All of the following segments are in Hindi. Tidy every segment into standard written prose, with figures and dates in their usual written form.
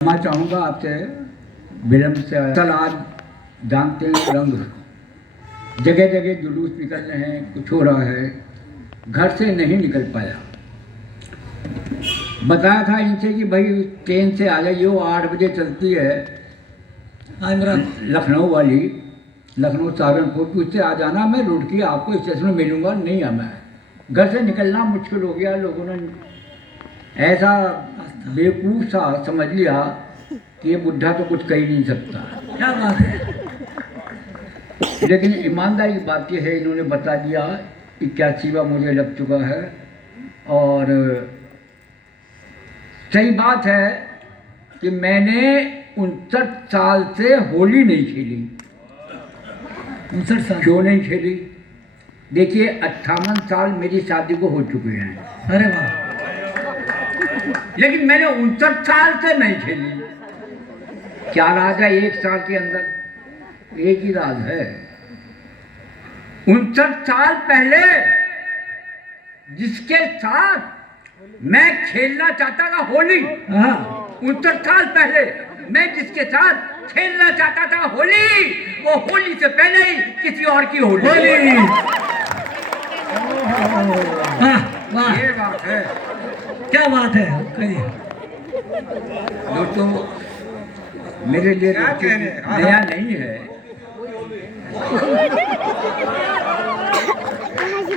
मैं चाहूँगा आपसे विलम्ब से कल आज जानते हैं रंग जगह जगह जुलूस निकल रहे हैं, कुछ हो रहा है, घर से नहीं निकल पाया। बताया था इनसे कि भाई ट्रेन से आ जाइए, वो 8 बजे चलती है लखनऊ वाली, लखनऊ सहारनपुर की, उससे आ जाना, मैं रुड़की आपको स्टेशन में मिलूंगा। नहीं आना है, घर से निकलना मुश्किल हो गया। लोगों ने ऐसा बेवकूफ़ सा समझ लिया कि ये बुढ़ा तो कुछ कह ही नहीं सकता। क्या बात है। लेकिन ईमानदारी की बात यह है, इन्होंने बता दिया 81वां मुझे लग चुका है। और सही बात है कि मैंने 59 साल से होली नहीं खेली। 59 साल क्यों नहीं खेली? देखिए 58 साल मेरी शादी को हो चुके हैं। अरे वाह। लेकिन मैंने 59 साल से नहीं खेली। क्या राज है एक साल के अंदर? एक ही राज है। 59 साल पहले जिसके साथ मैं खेलना चाहता था होली, 59 साल पहले मैं जिसके साथ खेलना चाहता था होली, वो होली से पहले ही किसी और की होली। वाह, ये बात है। क्या बात है। कहिए। दोस्तों मेरे लिए नया नहीं है।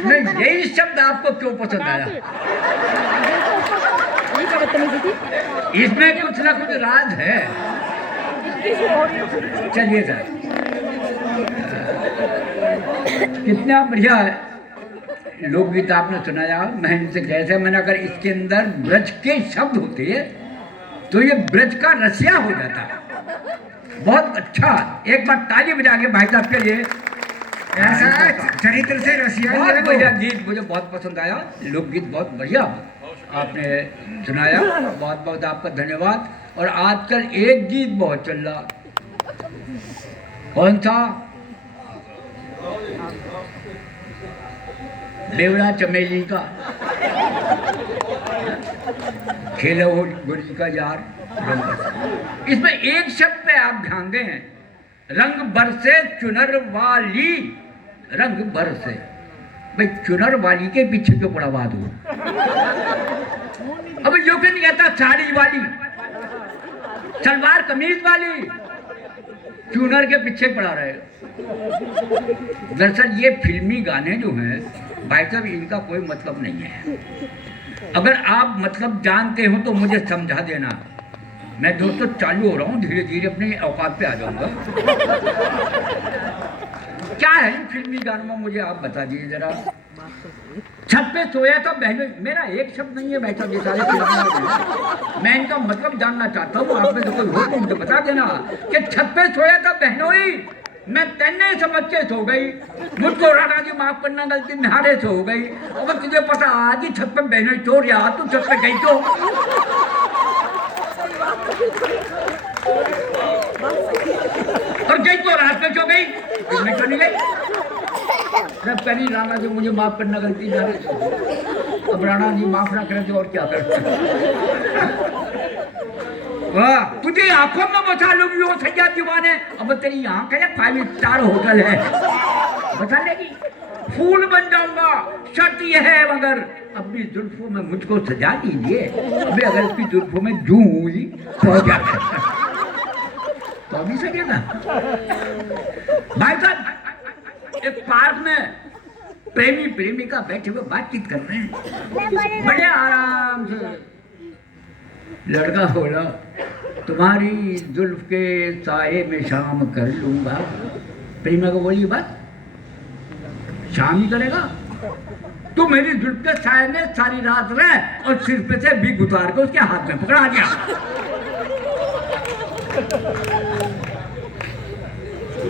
नहीं, यही शब्द आपको क्यों पसंद आया? इसमें कुछ ना कुछ राज है। चलिए सर, कितना बढ़िया है लोकगीत आपने सुनाया। मैं इनसे कैसे मैंने, अगर इसके अंदर ब्रज के शब्द होते तो ये ब्रज का रसिया हो जाता। बहुत अच्छा, एक बार ताली बजा के भाई साहब के लिए। ऐसा चरित्र से रसिया, बहुत बढ़िया गीत, मुझे बहुत पसंद आया। लोकगीत बहुत बढ़िया आपने सुनाया, बहुत बहुत आपका धन्यवाद। और आजकल एक गीत बहुत चल रहा, कौन सा? देवड़ा चमेली का, खेलो हो गुरजी का यार। इसमें एक शब्द पे आप ध्यान दें, रंग बरसे चुनर वाली। रंग बरसे, भाई चुनर वाली के पीछे क्यों पड़ा बात हो? अब यो क्यों नहीं कहता साड़ी वाली, सलवार कमीज वाली, चुनर के पीछे पड़ा रहेगा। दरअसल ये फिल्मी गाने जो हैं भाई साहब, इनका कोई मतलब नहीं है। अगर आप मतलब जानते हो तो मुझे समझा देना। मैं दोस्तों चालू हो रहा हूँ, धीरे धीरे अपने औकात पे आ जाऊंगा। क्या है इन फिल्मी गानों में, मुझे आप बता दीजिए जरा। छत पे सोया था बहनों, मेरा एक शब्द नहीं है भाई साहब, ये सारे फिल्मी। मैं इनका मतलब जानना चाहता हूँ, आप में तो कोई हो तो मुझे बता देना कि छत पे सोया था बहनों ही, मैं तेने समझ के सो गई, मुझको राणा जी माफ करना, गलती निहारे से हो गई। अब तुझे पता आज ही छत पे बहनों चोर यार, तू छत पे गई तो और गई तो रात में क्यों गई? मैं क्यों नहीं गई? जब पहली राणा जी मुझे माफ करना, गलती निहारे से हो गई। अब राणा जी माफ ना करें तो और क्या करते? वाह, तुझे आंखों में बचा लूंगी वो सैया दीवाने। अब तेरी आंख है 5 स्टार होटल है, बचा लेगी। फूल बन जाऊंगा, शर्त यह है मगर अपनी जुल्फों में मुझको सजा दीजिए। अभी अगर उसकी जुल्फों में जू हुई तो क्या तो अभी सकेगा भाई साहब। एक पार्क में प्रेमी प्रेमिका बैठे हुए बातचीत कर रहे हैं बड़े आराम से। लड़का बोला, तुम्हारी जुल्फ के साए में शाम कर लूंगा। प्रेमिका को बोली, बात शाम ही करेगा? तू मेरी जुल्फ के साए में सारी रात रह और सिर पे से भी उतार के उसके हाथ में पकड़ा दिया।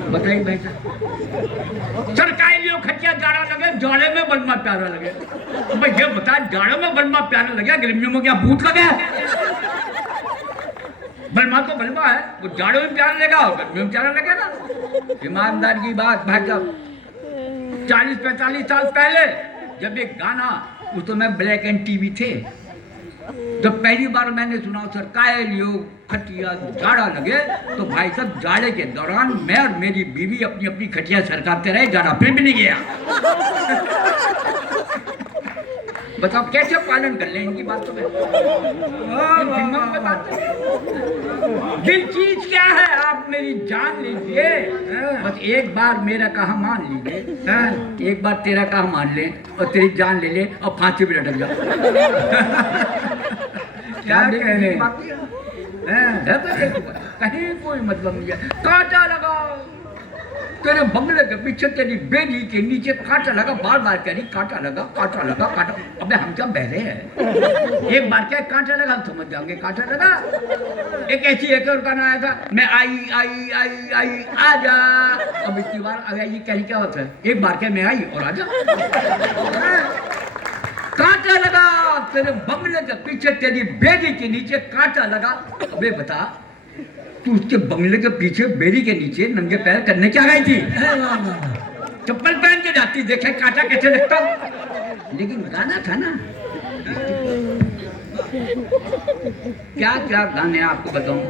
बताइए भाई साहब, सरकारी लियो खटिया जाड़ा लगे, जाड़े में बलमा प्यारा लगे। भाई ये बता, जाड़े में बलमा प्यारा लगे, गर्मियों में क्या भूत लगे? बलमा तो बलमा है, वो जाड़ों में प्यारा लगेगा और गर्मियों में प्यारा लगेगा। ईमानदार की बात भाई साहब, 40-45 साल पहले जब एक गाना, उस तो मैं ब्लैक एंड टीवी थे, जब पहली बार मैंने सुना सरकाए लियो खटिया जाड़ा लगे, तो भाई साहब जाड़े के दौरान मैं और मेरी बीवी अपनी अपनी खटिया सरकाते रहे, जाड़ा फिर भी नहीं गया। बताओ कैसे पालन कर लें इनकी बातों में। दिल चीज क्या है, आप मेरी जान लीजिए, बस एक बार मेरा कहा मान लीजिए, एक बार तेरा कहा मान ले और तेरी जान ले ले और फांसी भी लटक जाओ। क्या कह रहे कहीं कोई मतलब नहीं है। कांटा लगा तेरे बंगले के पीछे, तेरी बेली के नीचे कांटा लगा, बार बार कह रही कांटा लगा कांटा लगा कांटा। अबे हम क्या बहरे हैं, एक बार क्या कांटा लगा हम समझ जाओगे कांटा लगा। एक ऐसी एक और गाना आया था, मैं आई आई आई आई आजा, अब इतनी बार अगर ये कहीं क्या होता है, एक बार क्या मैं आई और आजा। कांटा लगा तेरे बंगले के पीछे, तेरी बेली के नीचे कांटा लगा। अबे बता तू उसके बंगले के पीछे बेरी के नीचे नंगे पैर करने क्या गई थी? चप्पल पहन के जाती, देखे कांटा कैसे लगता। लेकिन गाना था ना, क्या क्या गाने आपको बताऊं।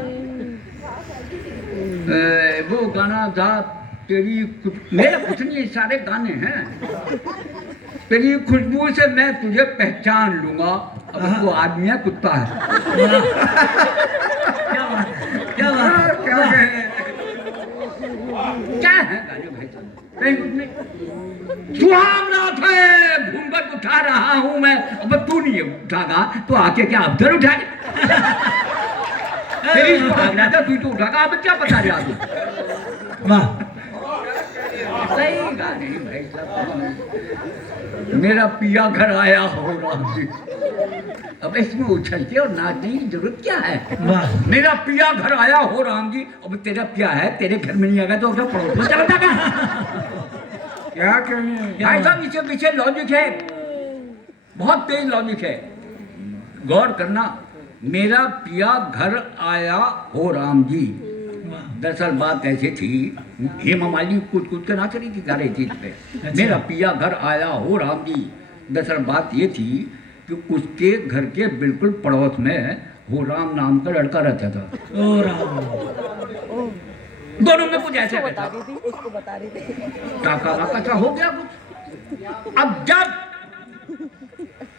वो गाना था तेरी मेरा कुछ नहीं, सारे गाने हैं। तेरी खुशबू से मैं तुझे पहचान लूंगा, अब वो आदमी है कुत्ता है। क्या बात क्या है गाने भाई साहब, सुहाग रात है घूंघट उठा रहा हूं मैं, अब तू नहीं उठागा तो आके क्या अफजल उठा तेरी सुहाग रात है, तू तो उठागा, अब क्या बता रहा तू। वाह सही गाने भाई साहब। मेरा पिया घर आया हो राम जी, अब इसमें उछल के और नाचने की जरूरत क्या है। मेरा पिया घर आया हो राम जी, अब तेरा पिया है तेरे घर में नहीं आएगा तो अपना पड़ोस में चलता क्या कहें भाई साहब। इसके पीछे लॉजिक है, बहुत तेज लॉजिक है, गौर करना। मेरा पिया घर आया हो राम जी, दरअसल बात ऐसी थी, हेमा मालिनी कूद कूद के नाच रही थी सारे चीज पे। मेरा पिया घर आया हो राम जी, दरअसल बात ये थी कि उसके घर के बिल्कुल पड़ोस में हो राम नाम का लड़का रहता था। ओ राम, दोनों में कुछ ऐसा था, टाका वाका सा हो गया कुछ। अब जब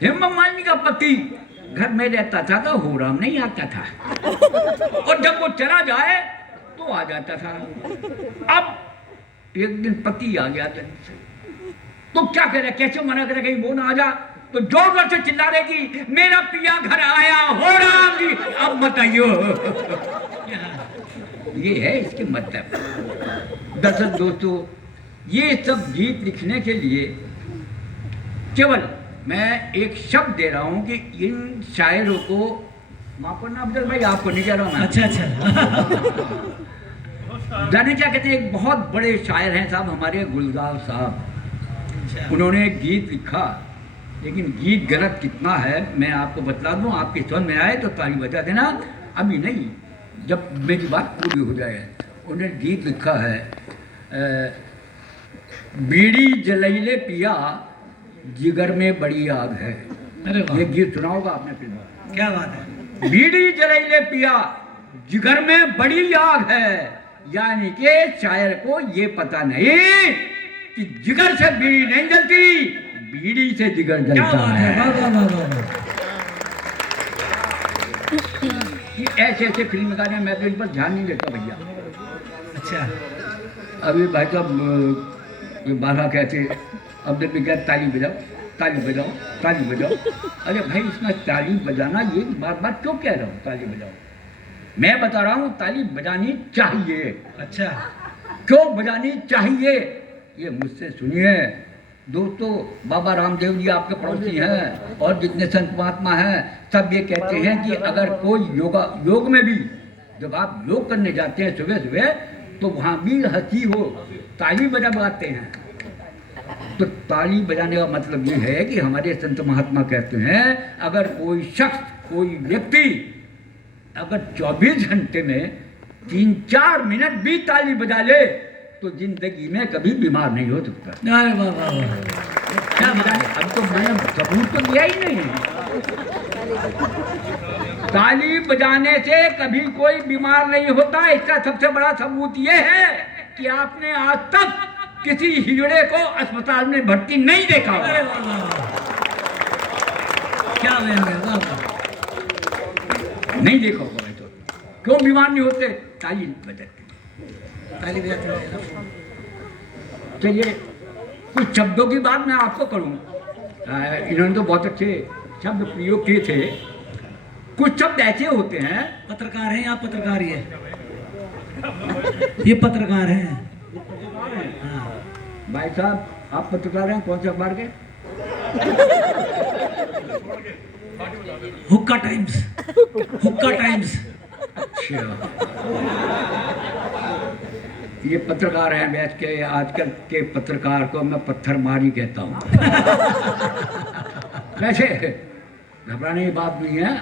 हेमा मालिनी का पति घर में रहता था तो हो राम नहीं आता था, और जब वो चला जाए तो आ जाता था। अब एक दिन पति आ गया जल्दी से, तो क्या करे, कैसे मना करे कहीं वो ना आ जा, तो जोर जोर से चिल्ला रही थी मेरा पिया घर आया हो राम जी। अब बताइयो ये है इसके मतलब। दरअसल दोस्तों ये सब गीत लिखने के लिए केवल मैं एक शब्द दे रहा हूं कि इन शायरों को माफ करना अफजल भाई, आपको नहीं कह रहा हूं मैं। अच्छा जाने क्या कहते हैं, एक बहुत बड़े शायर हैं साहब हमारे गुलजार साहब, उन्होंने एक गीत लिखा, लेकिन गीत गलत कितना है मैं आपको बतला दूं, आपके समझ में आए तो ताली बजा देना, अभी नहीं जब मेरी बात पूरी हो जाए। उन्होंने गीत लिखा है बीड़ी जलैले पिया जिगर में बड़ी आग है। अरे वाह, ये गीत सुना होगा आपने फिल्म। क्या बात है। बीड़ी जलैले पिया जिगर में बड़ी आग है, यानी कि शायर को ये पता नहीं कि जिगर से बीड़ी नहीं जलती, बीड़ी से जिगर जलता है। ऐसे ऐसे फिल्म गाने मैं तो इन पर ध्यान नहीं देता भैया। अच्छा अभी भाई साहब ये बारह कहते अब जब भी कहते ताली बजाओ ताली बजाओ ताली बजाओ, अरे भाई इसमें ताली बजाना ये बार बार क्यों कह रहा हूँ ताली बजाओ, मैं बता रहा हूँ ताली बजानी चाहिए। अच्छा क्यों बजानी चाहिए ये मुझसे सुनिए दोस्तों। बाबा रामदेव जी आपके पड़ोसी हैं और जितने संत महात्मा हैं सब ये कहते हैं कि अगर कोई योग में भी जब आप योग करने जाते हैं सुबह सुबह तो वहाँ भी हंसी हो ताली बजाते हैं। तो ताली बजाने का मतलब ये है कि हमारे संत महात्मा कहते हैं अगर कोई शख्स कोई व्यक्ति अगर 24 घंटे में 3-4 मिनट भी ताली बजा ले तो जिंदगी में कभी बीमार नहीं हो सकता। अरे वाह वाह वाह, क्या बताएं, अब तो मैंने सबूत तो दिया ही नहीं। ताली बजाने से कभी कोई बीमार नहीं होता। इसका सबसे बड़ा सबूत यह है कि आपने आज तक किसी हिजड़े को अस्पताल में भर्ती नहीं देखा होगा। अरे वाह वाह वाह। क्या बयान है, वाह वाह। नहीं देखा होगा भाई। तो क्यों बीमार नहीं होते? ताली बजाते। ताली बजाते रहो। चलिए कुछ शब्दों की बात मैं आपको करूं। इन्होंने तो बहुत अच्छे शब्द प्रयोग किए थे। कुछ शब्द ऐसे होते हैं। पत्रकार हैं, आप पत्रकार ही है। ये पत्रकार हैं। हाँ। भाई साहब आप पत्रकार हैं, कौन से अखबार के? हुक्का टाइम्स। हुक्का टाइम्स। अच्छा, ये पत्रकार हैं बैठ के। आजकल के पत्रकार को मैं पत्थर मारी कहता हूँ। वैसे घबराने की बात नहीं है।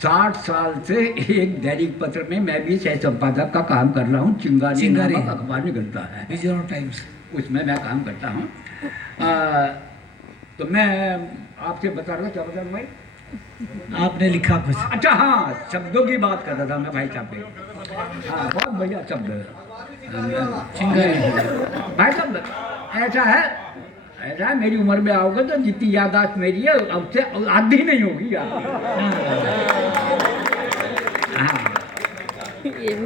60 साल से एक दैनिक पत्र में मैं भी सह संपादक का काम कर रहा हूँ। चिंगारी नामक अखबार निकलता है, विजय टाइम्स। उसमें मैं काम करता हूँ। तो मैं आपसे बता रहा था, क्या बता रहा हूँ भाई? आपने लिखा कुछ। अच्छा हाँ, शब्दों की बात कर रहा था मैं भाई साहब पे। हाँ बहुत बढ़िया शब्द चिंगारी। भाई साहब ऐसा है, ऐसा है, मेरी उम्र में आओगे तो जितनी याददाश्त मेरी है अब से आधी नहीं होगी आपकी। हाँ,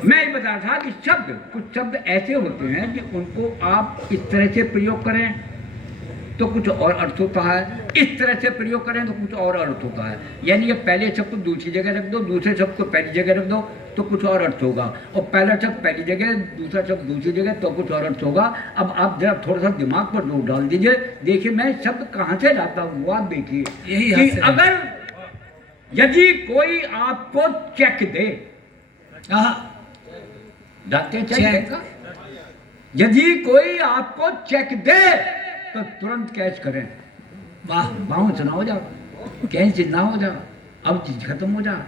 मैं ये बता रहा था कि शब्द, कुछ शब्द ऐसे होते हैं कि उनको आप इस तरह से प्रयोग करें तो कुछ और अर्थ होता है, इस तरह से प्रयोग करें तो कुछ और अर्थ होता है। यानी ये पहले शब्द को दूसरी जगह रख दो, दूसरे शब्द को पहली जगह रख दो तो कुछ और अर्थ होगा, और पहला शब्द पहली जगह, दूसरा शब्द दूसरी जगह तो कुछ और अर्थ होगा। अब आप जरा थोड़ा सा दिमाग पर जोर डाल दीजिए। देखिए मैं शब्द कहाँ से लाता हूँ, वो आप देखिए कि अगर यदि कोई आपको चेक दे, जाते चेक, यदि कोई आपको चेक दे तो तुरंत कैश करें। वाह, बाउंस ना हो जाओ, कैश ना हो जाओ, अब चीज खत्म हो जाए,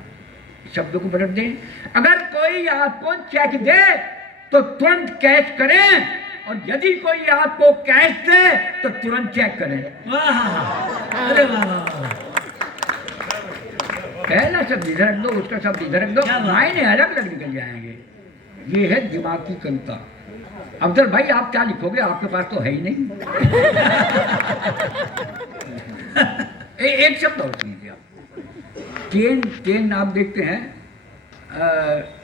शब्द को पलट दें। अगर कोई आपको चेक दे तो तुरंत कैश करें, और यदि कोई आपको कैश दे तो तुरंत चेक करें। वाह, अरे वाह वाह। पहला शब्द इधर रख दो, उसका शब्द इधर रख दो, मायने अलग अलग निकल जाएंगे। ये है दिमाग की क्षमता। अफजल भाई आप क्या लिखोगे, आपके पास तो है ही नहीं। एक शब्द और सुनिए आप। ट्रेन, ट्रेन आप देखते हैं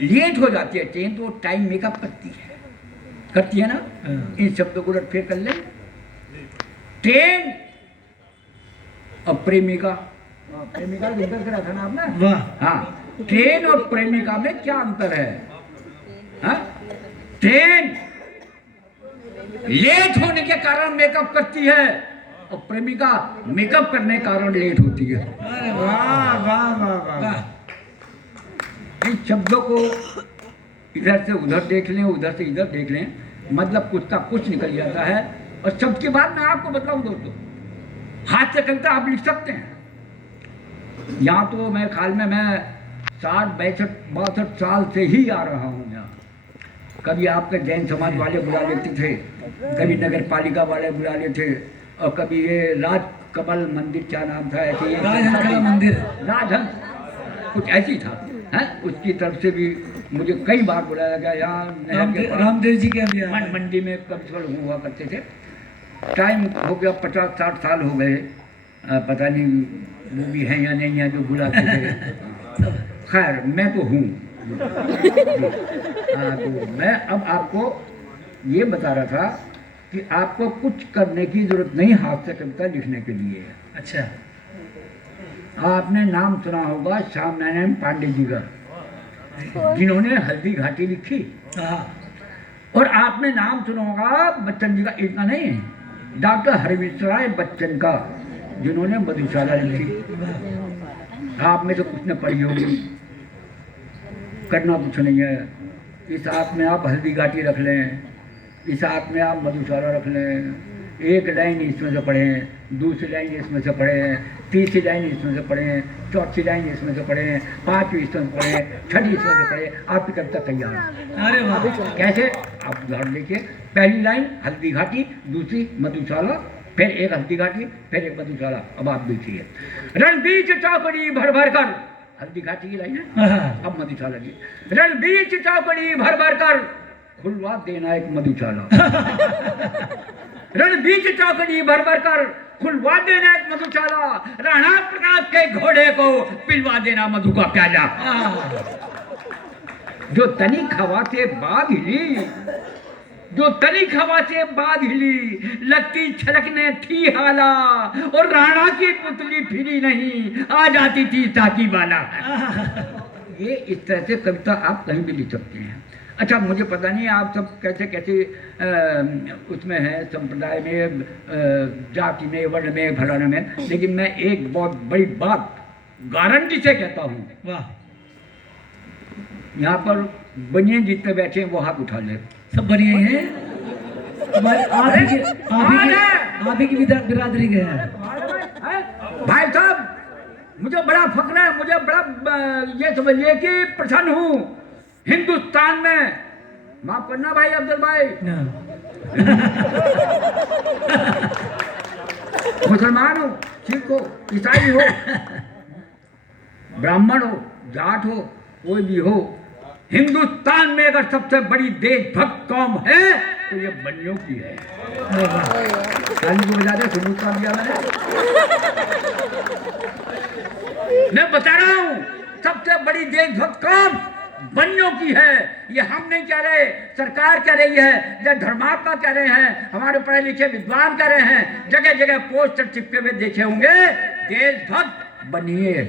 लेट हो जाती है ट्रेन तो टाइम मेकअप करती है ना। इन शब्दों को उलट फेर कर ले। ट्रेन और प्रेमिका, प्रेमिका अंतर करा था ना आपने। वाह। हाँ, ट्रेन और प्रेमिका में क्या अंतर है? हाँ? ट्रेन लेट होने के कारण मेकअप करती है और प्रेमिका मेकअप करने के कारण लेट होती है। अरे वाह वाह वाह वाह। इन शब्दों को इधर से उधर देख लें, उधर से इधर देख लें, मतलब कुछ का कुछ निकल जाता है। और शब्द के बाद मैं आपको बताऊं दोस्तों, हाथ से कविता आप लिख सकते हैं। यहाँ तो मेरे ख्याल में मैं 62 साल से ही आ रहा हूँ यहाँ। कभी आपके जैन समाज वाले बुला लेते थे, कभी नगर पालिका वाले बुला लेते, और कभी ये राज कमल मंदिर, क्या नाम था ऐसे, राजहंस मंदिर, राजहंस कुछ ऐसी था है, उसकी तरफ से भी मुझे कई बार बुलाया गया। यहाँ रामदेव जी के मंडी में कल्चरल हुआ करते थे। टाइम हो गया 50-60 साल हो गए, पता नहीं वो भी हैं या नहीं है जो बुलाते थे। खैर मैं तो हूँ। हाँ, तो मैं अब आपको ये बता रहा था कि आपको कुछ करने की जरूरत नहीं हाथ से कविता लिखने के लिए। अच्छा, आपने नाम सुना होगा श्याम नारायण पांडे जी का, जिन्होंने हल्दी घाटी लिखी। और आपने नाम सुना होगा बच्चन जी का, इतना नहीं, डॉक्टर हरविंदर राय बच्चन का, जिन्होंने मधुशाला लिखी। आप में से कुछ ने पढ़ी होगी। करना कुछ नहीं है, इस हाथ में आप हल्दी घाटी रख लें, इस हाथ में आप मधुशाला रख लें, एक लाइन इसमें से पढ़ें, दूसरी लाइन इसमें से पढ़ें, तीसरी लाइन इसमें से पढ़ें, चौथी लाइन इसमें से पढ़ें, पांचवी इसमें से पढ़ें, छठी इसमें से पढ़ें, आपकी कविता तैयार है। अरे वाह। कैसे? आप उदाहरण देखिए, पहली लाइन हल्दी घाटी, दूसरी मधुशाला, फिर एक हल्दी घाटी, फिर एक मधुशाला। अब आप देखिए, रण बीच चौकड़ी भर भर कर, हल्दी घाटी की लाइन है, अब मधुशाला की। रण बीच चौकड़ी भर भर कर खुलवा देना एक मधुशाला। रण बीच चौकड़ी भर भर कर खुलवा देना एक मधुशाला, राणा प्रताप के घोड़े को पिलवा देना मधु का प्याला। जो तनिक हवा से बाग हिली, जो तनिक हवा से बाग हिली, लगती छलकने थी हाला, और राणा की पुतली फिरी नहीं, आ जाती थी साकी वाला। ये इस तरह से कविता आप कहीं भी लिख सकते हैं। अच्छा, मुझे पता नहीं आप सब कैसे कैसे उसमें है, संप्रदाय में, जाति में, वर्ण में, फलाने में, लेकिन मैं एक बहुत बड़ी बात गारंटी से कहता हूँ। वाह, यहाँ पर बनिए जितने बैठे हैं वो हाथ उठा ले। सब बढ़िया हैं। आप ही की बिरादरी के हैं भाई साहब, मुझे बड़ा फक्र है, मुझे बड़ा ये समझिए कि प्रसन्न हूँ। हिंदुस्तान में, माफ करना भाई अब्दुल भाई, मुसलमान हो, सिख हो, ईसाई हो, ब्राह्मण हो, जाट हो, कोई भी हो, हिंदुस्तान में अगर सबसे बड़ी देशभक्त कौम है तो ये बनियों की है। ताली को बजा दे, सुनूर का दिया मैं बता रहा हूँ, सबसे बड़ी देशभक्त कौम बनियों की है। ये हम नहीं कह रहे, सरकार कह रही है, या धर्मात्मा कह रहे हैं, हमारे पढ़े लिखे विद्वान कह रहे हैं, जगह जगह पोस्टर चिपके हुए देखे होंगे, देशभक्त बनिए।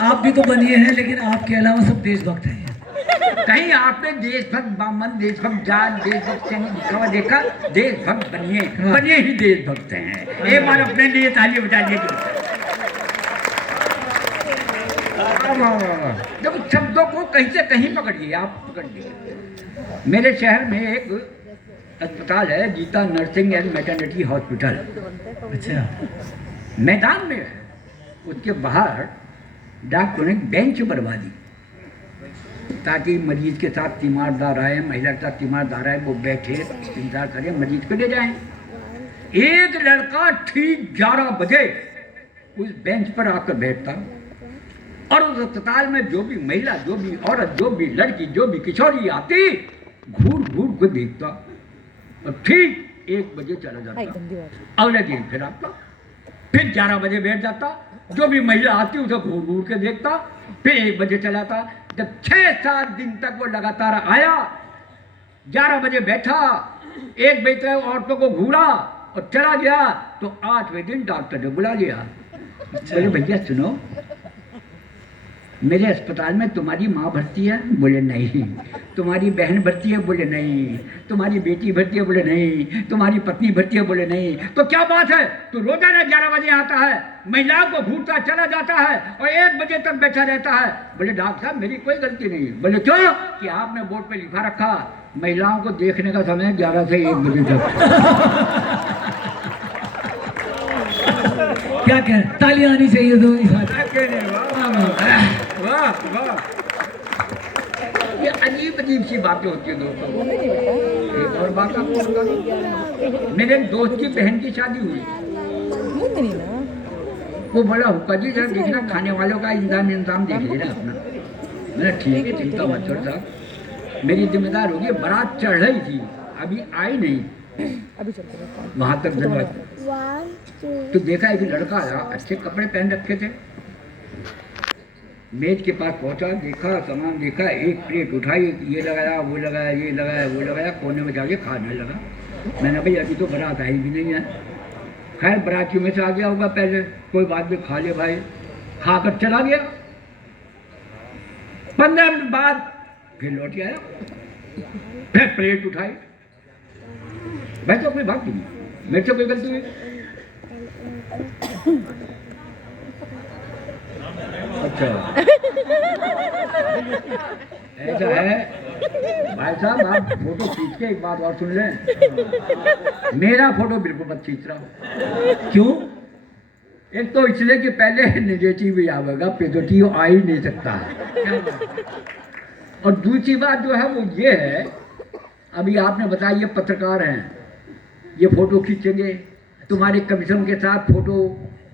आप भी तो बनिए हैं, लेकिन आपके अलावा सब देशभक्त हैं। कहीं आपने देशभक्त बामन, देशभक्त जाट, देशभक्त लिखा देखा? देशभक्त बनिए, बनिए ही देशभक्त हैं। एक बार अपने लिए ताली बजाइए। जब शब्दों को कहीं से कहीं पकड़िए, आप पकड़िए। मेरे शहर में एक अस्पताल है, Geeta nursing and maternity hospital. अच्छा, मैदान में है, उसके बाहर डॉक्टर ने बेंच बनवा दी ताकि मरीज के साथ तीमारदार आए, महिला के साथ तीमारदार आए, वो बैठे इंतजार करें, मरीज को ले जाएं। एक लड़का ठीक 11 बजे उस बेंच पर आकर बैठता और उस अस्पताल में जो भी महिला, जो भी औरत, जो भी लड़की, जो भी किशोरी आती, घूर घूर को देखता और ठीक 1 बजे चला जाता। अगले दिन फिर आता, फिर 11 बजे बैठ जाता, जो भी महिला आती उसे घूर घूर के देखता, फिर 1 बजे चला जाता। जब 6-7 दिन तक वो लगातार आया, 11 बजे बैठा, 1 बजे तक औरतों को घूरा और चला गया, तो 8वें दिन डॉक्टर ने बुला लिया। बोले भैया सुनो, मेरे अस्पताल में तुम्हारी माँ भर्ती है? बोले नहीं। तुम्हारी बहन भर्ती है? बोले नहीं। तुम्हारी बेटी भर्ती है? बोले नहीं। तुम्हारी पत्नी भर्ती है? बोले नहीं। तो क्या बात है, तो रोजाना 11 बजे आता है, महिलाओं को घूरता चला जाता है और 1 बजे तक बैठा रहता है। बोले डॉक्टर साहब मेरी कोई गलती नहीं। बोले क्यों? कि आपने बोर्ड पे लिखा रखा महिलाओं को देखने का समय 11 से 1 बजे तक। क्या कह, तालियां आनी चाहिए दो। वाह वाह, ये अजीब अजीब सी बातें होती है दोस्तों। एक और बात आपको बता दूं, मेरे दोस्त की बहन की शादी हुई, वो बड़ा हुक्का जी जरा देखना खाने वालों का इंतजाम देख लेना अपना। मैंने ठीक है, चिंता मत करो साहब, मेरी जिम्मेदार होगी। बारात चढ़ रही थी, अभी आई नहीं, वहां तक धन्यवाद। तो देखा एक लड़का आया, अच्छे कपड़े पहन रखे थे, मेज के पास पहुंचा, देखा सामान देखा, एक प्लेट उठाई, ये लगाया, वो लगाया, ये लगाया, वो लगाया, कोने में जाके खाने लगा। मैंने भाई अभी तो बारात आई भी नहीं है। खैर बारातियों में से आ गया होगा पहले, कोई बात नहीं, खा ले भाई। खाकर चला गया। 15 मिनट बाद फिर लौट आया, फिर प्लेट उठाई। भाई तो कोई बात नहीं, मेरे से कोई गलती हुई? अच्छा ऐसा है भाई साहब, आप फोटो खींच के एक बात और सुन लें, मेरा फोटो बिल्कुल मत खींच रहा। क्यों? एक तो इसलिए कि पहले नेगेटिव भी आवेगा, पॉजिटिव आ ही नहीं सकता। और दूसरी बात जो है वो ये है, अभी आपने बताया ये पत्रकार हैं, ये फोटो खींचेंगे, तुम्हारे कमीशन के साथ फोटो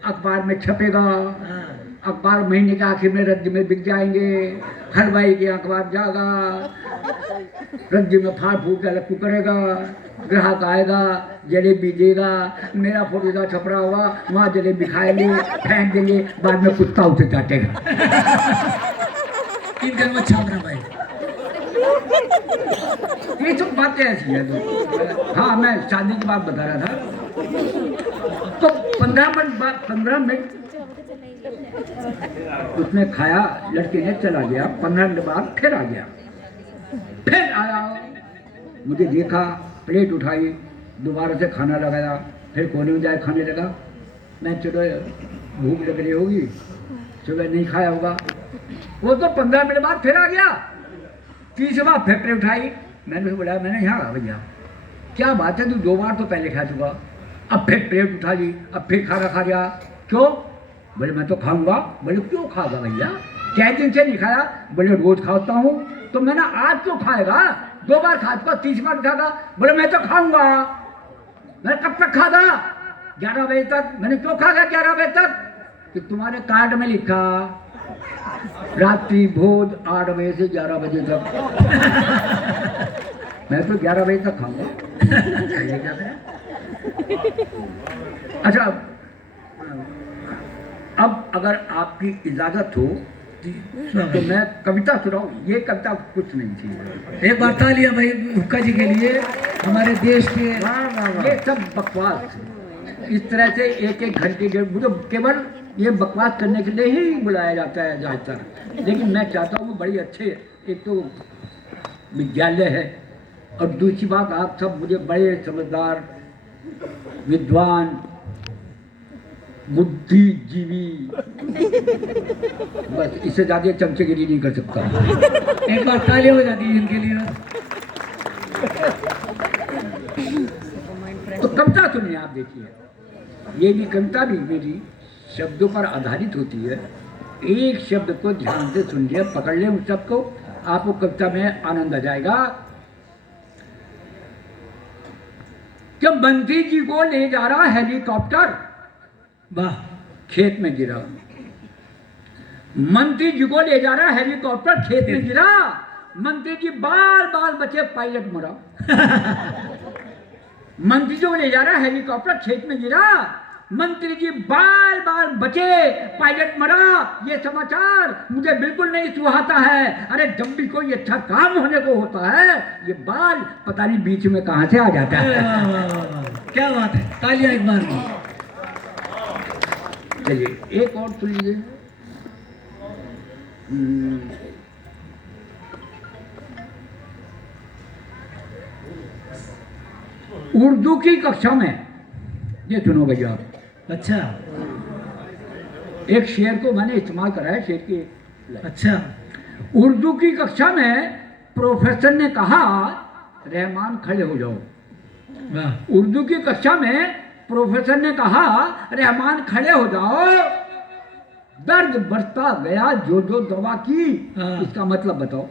अखबार में छपेगा, अखबार महीने के आखिर में राज्य में बिक जाएंगे, हलवाई के अखबार जाएगा, राज्य में फाड़ फूट के लक्कू करेगा, ग्राहक आएगा, जलेबी देगा, मेरा फोटो इधर छप रहा होगा, वहाँ जलेबी खाएंगे, फेंक देंगे, बाद में कुत्ता उसे काटेगा। इन घर में छाप रहा भाई। ये सब बातें ऐसी है तो। हाँ, मैं शादी की बात बता रहा था, तो 15 मिनट उसने खाया, लड़के ने चला गया, 15 मिनट बाद फिर आ गया, फिर आया, मुझे देखा, प्लेट उठाई, दोबारा से खाना लगाया, फिर कोने में जाए खाने लगा। मैं चलो भूख लग रही होगी, सुबह नहीं खाया होगा, वो तो 15 मिनट बाद फिर आ गया, तीसरी बार फिर प्लेट उठाई, मैंने उसे बुलाया, मैंने यहाँ आ भैया क्या बात है, तू 2 बार तो पहले खा चुका, अब फिर प्लेट उठा ली, अब फिर खाना खा गया, क्यों? बोले मैं तो खाऊंगा। बोले क्यों खाएगा भैया, 4 दिन से नहीं खाया। बोले रोज खाता हूँ। तो मैंने आज क्यों खाएगा, 2 बार खा चुका, 30 बार खाएगा। बोले मैं तो खाऊंगा। मैं कब तक खागा, 11 बजे तक। मैंने क्यों खागा 11 बजे तक, कि तुम्हारे कार्ड में लिखा रात्रि भोज 8 बजे से 11 बजे तक। मैं तो 11 बजे तक खाऊंगा। अच्छा, अब अगर आपकी इजाजत हो तो मैं कविता सुनाऊं। ये कविता कुछ नहीं थी। एक बार तालियां भाई हुक्का जी के लिए, हमारे देश के। ये सब बकवास, इस तरह से एक घंटे मुझे केवल ये बकवास करने के लिए ही बुलाया जाता है ज़्यादातर। लेकिन मैं चाहता हूँ बड़ी अच्छे, एक तो विद्यालय है, और दूसरी बात आप सब मुझे बड़े समझदार, विद्वान, बुद्धिजीवी, बस इससे ज़्यादा चमचेगिरी नहीं कर सकता। एक बार तालियां हो जाती है इनके लिए। तो कविता सुनिए आप, देखिए, ये भी कविता भी मेरी शब्दों पर आधारित होती है। एक शब्द को ध्यान से सुनिए, पकड़ लें उस शब्द को, आपको कविता में आनंद आ जाएगा। जब मंत्री जी को ले जा रहा हेलीकॉप्टर, वाह, खेत में गिरा। मंत्री जी को ले जा रहा हेलीकॉप्टर, खेत में गिरा। मंत्री जी बाल बाल बचे, पायलट मरा। मंत्री जी को ले जा रहा हेलीकॉप्टर, खेत में गिरा। मंत्री जी बाल बाल बचे, पायलट मरा। ये समाचार मुझे बिल्कुल नहीं सुहाता है। अरे जब भी कोई अच्छा काम होने को होता है, ये बाल पता नहीं बीच में कहां से आ जाता है। क्या बात है, तालियां एक बार। चलिए एक और सुन लीजिए। उर्दू की कक्षा में, ये सुनो भैया। अच्छा, एक शेर को मैंने इस्तेमाल करा है, शेर की। अच्छा, उर्दू की कक्षा में प्रोफेसर ने कहा, रहमान खड़े हो जाओ। वाह। उर्दू की कक्षा में प्रोफेसर ने कहा, रहमान खड़े हो जाओ। दर्द बढ़ता गया जो जो दवा की, इसका मतलब बताओ।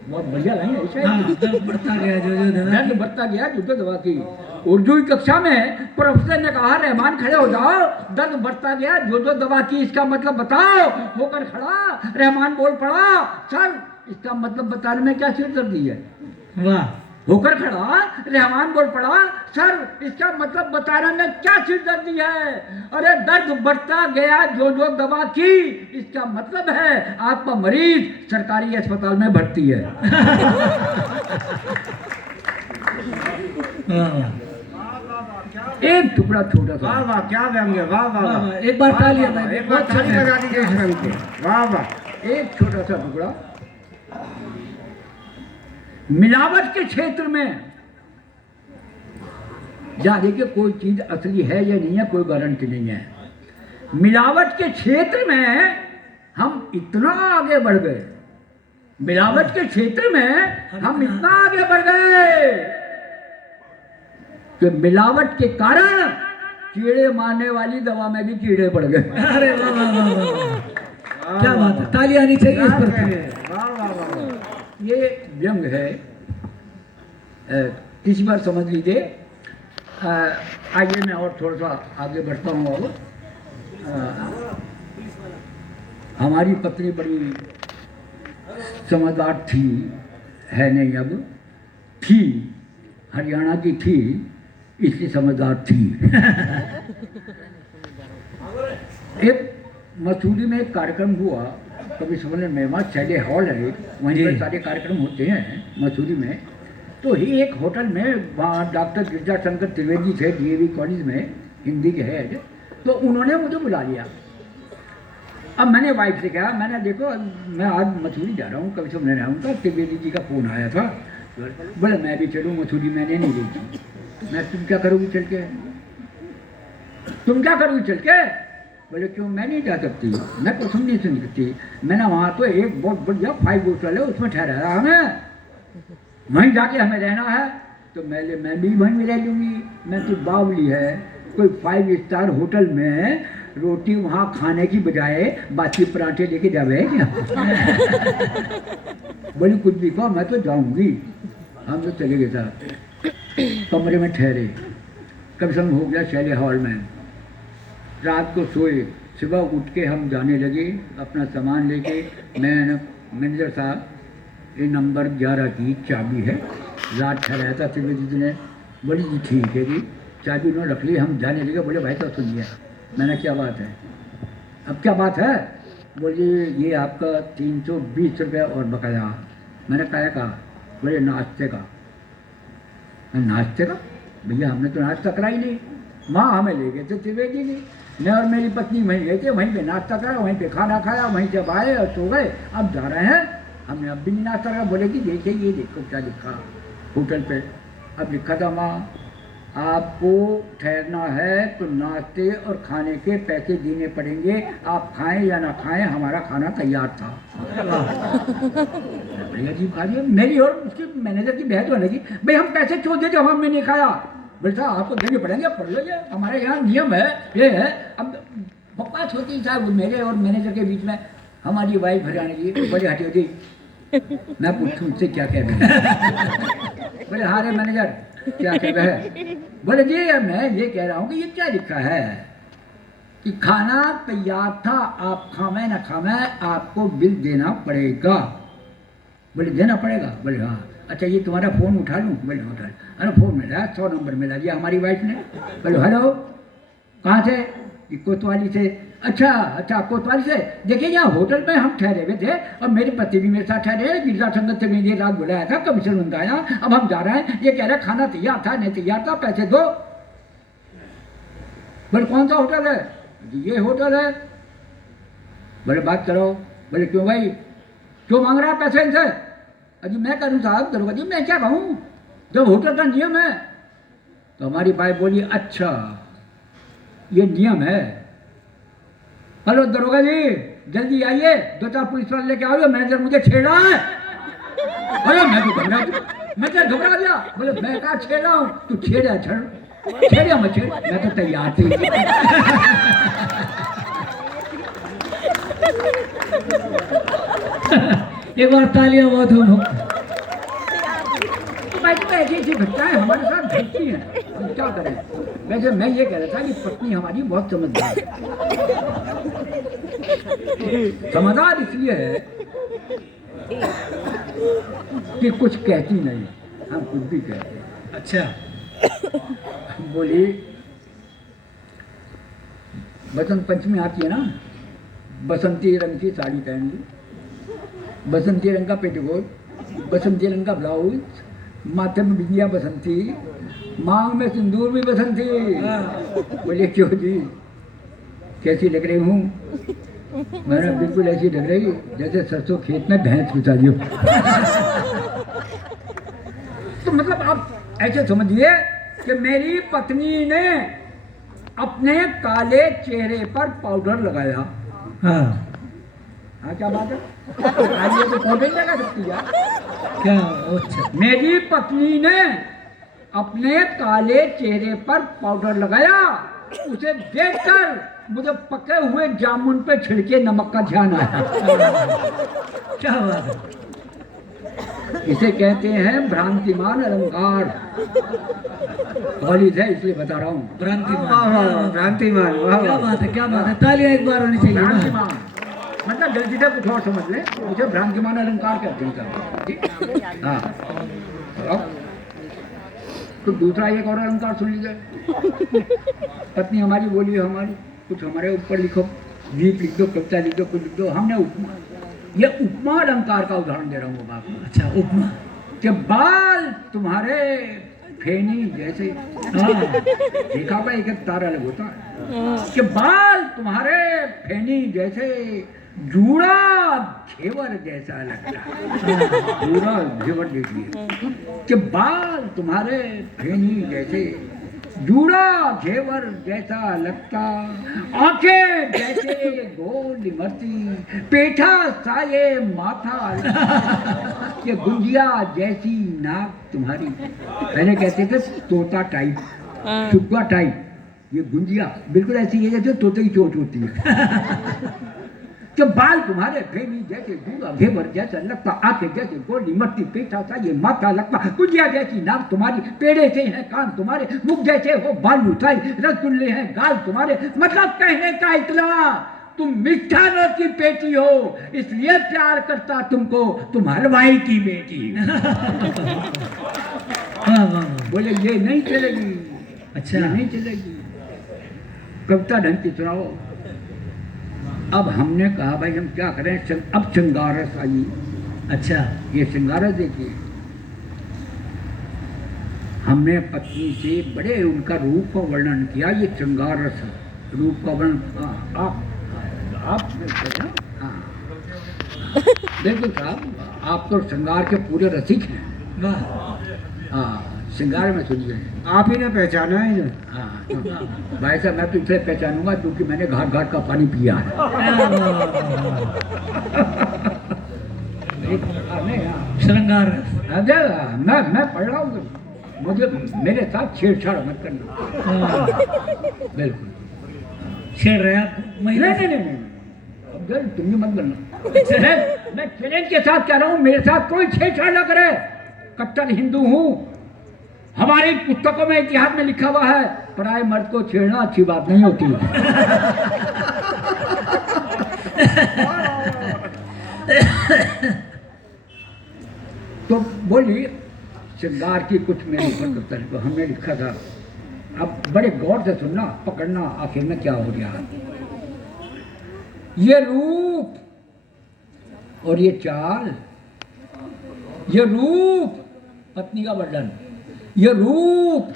बहुत बढ़िया लाइन है। दर्द बढ़ता गया जो जो दर्द बढ़ता गया जो जो दवा की। उर्दू की कक्षा में प्रोफेसर ने कहा, रहमान खड़े हो जाओ। दर्द बढ़ता गया जो जो दवा की, इसका मतलब बताओ। होकर खड़ा रहमान बोल पड़ा, सर इसका मतलब बताने में क्या सिरदर्दी है। वाह। होकर खड़ा रहमान बोल पड़ा, सर इसका मतलब बताने में क्या सिरदर्दी है। अरे दर्द बढ़ता गया जो जो दवा की, इसका मतलब है आपका मरीज सरकारी अस्पताल में भर्ती है। एक टुकड़ा छोटा सा। वाह वाह, क्या व्यंग्य, वाह वाह वाह। एक बार तालियां भाई, एक बार ताली बजा दीजिए इस व्यंग्य को। वाह वाह। एक छोटा सा टुकड़ा। मिलावट के क्षेत्र में, या देखिए कोई चीज असली है या नहीं है, कोई गारंटी नहीं है। मिलावट के क्षेत्र में हम इतना आगे बढ़ गए, मिलावट के क्षेत्र में हम इतना आगे बढ़ गए कि मिलावट के कारण कीड़े मारने वाली दवा में भी कीड़े पड़ गए। अरे वाह वाह वाह वाह, क्या बात है, तालियां आनी चाहिए इस पर। वाह वाह वाह। ये व्यंग है, किसी बार समझ लीजिए। आइए मैं और थोड़ा सा आगे बढ़ता हूँ। और हमारी पत्नी बड़ी समझदार थी, है नहीं अब, थी, हरियाणा की थी, इसलिए समझदार थी। एक मसूरी में एक कार्यक्रम हुआ, कभी समझ में, वहाँ शैले हॉल है, वहीं पर सारे कार्यक्रम होते हैं मसूरी में। तो ही एक होटल में, वहाँ डॉक्टर गिरजा शंकर त्रिवेदी थे डीएवी कॉलेज में, हिंदी के हेड, तो उन्होंने मुझे बुला लिया। अब मैंने वाइफ से कहा, मैंने देखो मैं आज मसूरी जा रहा हूँ, कभी समझ रहा हूँ, तो त्रिवेदी जी का फ़ोन आया था, बोले मैं भी चलूँ मसूरी, मैंने नहीं देखी। मैं तुम क्या करोगी चल के, तुम क्या करोगी चल के? बोले क्यों, मैं नहीं जा सकती, मैं कुछ नहीं सुन सकती। मैंने वहाँ तो एक बहुत बढ़िया 5 होटल है, उसमें ठहराया हमें, वहीं जाके हमें रहना है। तो मैं भी वहीं में रह लूँगी। मैं तो बावली है, कोई 5 स्टार होटल में रोटी वहाँ खाने की बजाय बासी पराठे लेके जावे क्या? बोली कुछ भी कहो, मैं तो जाऊँगी। हम तो चले गए था, कमरे में ठहरे, कम से कम हो गया शैले हॉल में। रात को सोए, सुबह उठ के हम जाने लगे अपना सामान लेके। मैं मैनेजर साहब, ये नंबर 11 की चाबी है, रात ठहराया था त्रिवेदी ने। बोली जी ठीक है जी, चाबी उन्होंने रख ली, हम जाने लगे। बोले भाई तो सुनिए। मैंने क्या बात है? अब क्या बात है? बोलिए ये आपका 320 रुपये और बकाया। मैंने कहा? बोले नाश्ते का। नाश्ते का? भैया हमने तो नाश्ता करा ही नहीं। माँ हमें ले गए थे त्रिवेदी जी, मैं और मेरी पत्नी वहीं गए थे, वहीं पे नाश्ता करा, वहीं पे खाना खाया, वहीं जब आए और सो गए। अब जा रहे हैं, हमने अब भी नहीं नाश्ता करा। बोले कि देखिए ये देखो क्या लिखा होटल पे। अब लिखा था माँ, आपको ठहरना है तो नाश्ते और खाने के पैसे देने पड़ेंगे, आप खाएं या ना खाएं, हमारा खाना तैयार था। बड़ी अजीब बात है। मेरी और उसकी मैनेजर की बहस होने लगी, भाई हम पैसे क्यों दे जब हमने नहीं खाया? बोले साहब आपको देने पड़ेंगे, पढ़ लो, ये हमारे यहाँ नियम है, ये है। अब बकवास होती है साहब मेरे और मैनेजर के बीच में। हमारी वाइफ हरियाणा की, बोले हटियो जी, मैं पूछूँ उससे क्या कह रहे हैं? बोले हाँ रे मैनेजर क्या कह रहे हैं? बोले जी मैं ये कह रहा हूँ कि ये क्या लिखा है कि खाना तैयार था, आप खावे ना खावे आपको बिल देना पड़ेगा। बोले देना पड़ेगा? बोले हाँ। अच्छा ये तुम्हारा फ़ोन उठा लूँ? बोले उठा। अरे फ़ोन मिला, 100 नंबर मिला दिया हमारी वाइफ ने। बोले हेलो, कहाँ से? कोतवाली से। अच्छा कोतवाली से। देखिए यहाँ होटल में हम ठहरे हुए थे और मेरे पति भी मेरे साथ ठहरे, गिरजा संगत से मुझे रात बुलाया था, कमीशन मंगाया, अब हम जा रहे हैं। ये कह रहे खाना तैयार था, नहीं तैयार था, पैसे दो। बोले कौन सा होटल है? ये होटल है। बोले बात करो। बोले क्यों भाई, क्यों मांग रहा है पैसे इनसे? अजी मैं करूँ साहब, दरोगा जी मैं क्या कहूँ, जब होटल का नियम है। तो हमारी भाई बोली अच्छा ये नियम है। हेलो दरोगा जी जल्दी आइए, 2-4 पुलिस वाले लेके आओ, मैनेजर मुझे छेड़ा है। अरे मैं तो घबरा गया। बोले मैं कहा छेड़ा हूँ? तू छेड़ा छेड़ा मत छेड़, मैं तो तैयार थी। एक बार तालियां बहुत हो। ऐसी घटनाएं हमारे साथ घटती हैं, हम क्या करें। वैसे मैं ये कह रहा था कि पत्नी हमारी बहुत समझदार है। समझदार इसलिए है कि कुछ कहती नहीं, हम कुछ भी कहते हैं। अच्छा बोली बसंत पंचमी आती है ना, बसंती रंग की साड़ी पहन ली, बसंती रंग का पेटीकोट, बसंती रंग का ब्लाउज, माथे में बिंदिया बसंती, मांग में सिंदूर भी बसंती। बोले क्यों जी कैसी लग रही हूँ? मैंने बिल्कुल ऐसी लग रही जैसे सरसों खेत में भैंस घुसा दी हो। तो मतलब आप ऐसे समझिए कि मेरी पत्नी ने अपने काले चेहरे पर पाउडर लगाया। हाँ हाँ क्या बात है? आइए तो पाउडर लगा सकती है क्या? अच्छा मेरी पत्नी ने अपने काले चेहरे पर पाउडर लगाया, उसे देखकर मुझे पके हुए जामुन पे छिड़के नमक का ध्यान आया। क्या बात है? इसे कहते हैं भ्रांतिमान अलंकार। कॉलेज है इसलिए बता रहा हूँ। वाह भ्रांतिमान वाह क्या वाह बात है, क्या बात है, तालियां एक बार होनी चाहिए। भ्रांतिमान मतलब जल्दी से कुछ और समझ ले, मुझे भ्रांतिमान अलंकार कहते हैं सब। ठीक? हाँ बताओ। तो दूसरा एक और अलंकार सुन लीजिए। पत्नी हमारी बोली हमारी, कुछ हमारे ऊपर लिखो, गीत लिख दो, कविता लिख दो, कुछ लिख दो। हमने उपमा, ये उपमा अलंकार का उदाहरण दे रहा हूँ बाप को। अच्छा, उपमा। कि बाल तुम्हारे फेनी जैसे, हाँ देखा भाई एक तारा अलग होता है, कि बाल तुम्हारे फेनी जैसे, जूड़ा घेवर जैसा लगता है। जूड़ा घेवर देखिए, कि बाल तुम्हारे फेनी जैसे, जूड़ा घेवर जैसा लगता, आंखें जैसे गोल इमरती, पेठा साये माथा लगता, ये गुंजिया जैसी नाक तुम्हारी। पहले कहते थे तोता टाइप, चुप्पा टाइप, ये गुंजिया बिल्कुल ऐसी है जैसे तोते की चोट होती है। कि बाल तुम्हारे फेनी जैसे, जूड़ा घेवर जैसा लगता, आंखें जैसे गोल इमरती, पेठा सा ये माथा लगता, गुजिया जैसी नाक तुम्हारी, पेड़े से हैं कान तुम्हारे, मुख जैसे हो बालू साई, रसगुल्ले हैं गाल तुम्हारे। मतलब कहने का इतना, तुम मिष्ठानों की पेटी हो, इसलिए प्यार करता तुमको, तुम हलवाई की बेटी। वाह वाह वाह। बोले ये नहीं चलेगी, अच्छा। ये नहीं चलेगी, कविता ढंग की सुनाओ। अब हमने कहा भाई हम क्या करें, अब श्रृंगारस आई। अच्छा, ये श्रृंगारस देखिए, हमने पत्नी से बड़े उनका रूप का वर्णन किया। ये श्रृंगारस है, रूप का वर्णन। आप हाँ बिल्कुल साहब, आप तो श्रृंगार के पूरे रसिक हैं। वाह। हाँ श्रृंगार में सुनिए। आप ही ने पहचाना है इन्हें। हाँ तो भाई साहब मैं तो इसे पहचानूंगा क्योंकि मैंने घाट घाट का पानी पिया है। श्रृंगार। अरे मैं पढ़ रहा हूँ, मुझे मेरे साथ छेड़छाड़ मत करना। बिल्कुल छेड़ रहे आप महिला? नहीं, अब गर्ल तुम भी मत करना। मैं चैलेंज के साथ कह रहा हूँ, मेरे साथ कोई छेड़छाड़ न करे। कट्टर हिंदू हूँ, हमारी पुस्तकों में इतिहास में लिखा हुआ है पराये मर्द को छेड़ना अच्छी बात नहीं होती। तो बोली श्रृंगार की कुछ मेरे ऊपर कविता को हमने लिखा था। अब बड़े गौर से सुनना, पकड़ना आखिर में क्या हो गया। ये रूप और ये चाल, ये रूप पत्नी का वर्णन, ये रूप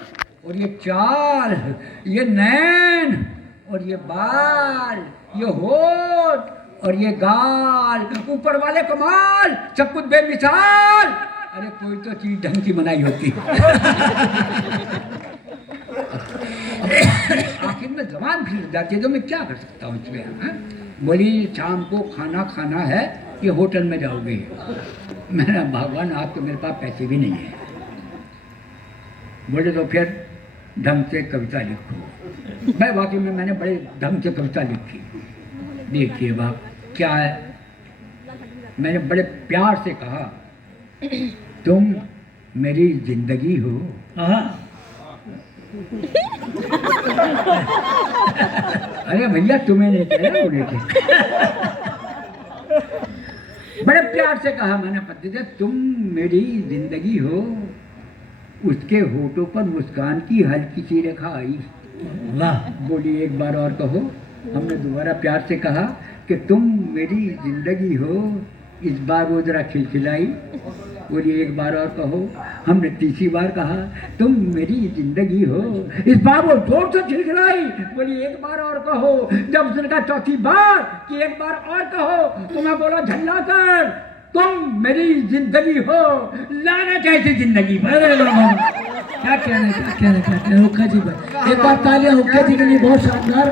और ये चाल, ये नैन और ये बाल, ये होठ और ये गाल, ऊपर वाले कमाल, सब कुछ बेमिसाल। अरे कोई तो चीज ढंग की बनाई होती। आखिर में जबान फिर जाती है, तो मैं क्या कर सकता हूँ इसमें। हाँ? बोली शाम को खाना खाना है, ये होटल में जाओगे। मैंने भगवान आप तो मेरे पास पैसे भी नहीं है। बोले तो फिर ढंग से कविता लिखो। मैं वाकई में मैंने बड़े ढंग से कविता लिखी। देखिए बाप क्या है, मैंने बड़े प्यार से कहा तुम मेरी जिंदगी हो। अरे भैया तुम्हें नहीं कहना, बोले थे। बड़े प्यार से कहा मैंने पति से, तुम मेरी जिंदगी हो। उसके होठों पर मुस्कान की हल्की सी रेखा आई। वाह। बोली एक बार और कहो। हमने दोबारा प्यार से कहा कि तुम मेरी जिंदगी हो। इस बार वो जरा खिलखिलाई। बोली एक बार और कहो। हमने तीसरी बार कहा तुम मेरी जिंदगी हो। इस बार वो जोर से खिलखिलाई। बोली एक बार और कहो। जब उसने कहा चौथी बार कि एक बार और कहो, तो मैं बोला झल्ला कर तुम मेरी जिंदगी हो। लाना कैसी जिंदगी पर। क्या कहने, क्या कहने, क्या कहने। हुक्का जी पर एक बार तालियां हुक्का जी के लिए बहुत शानदार।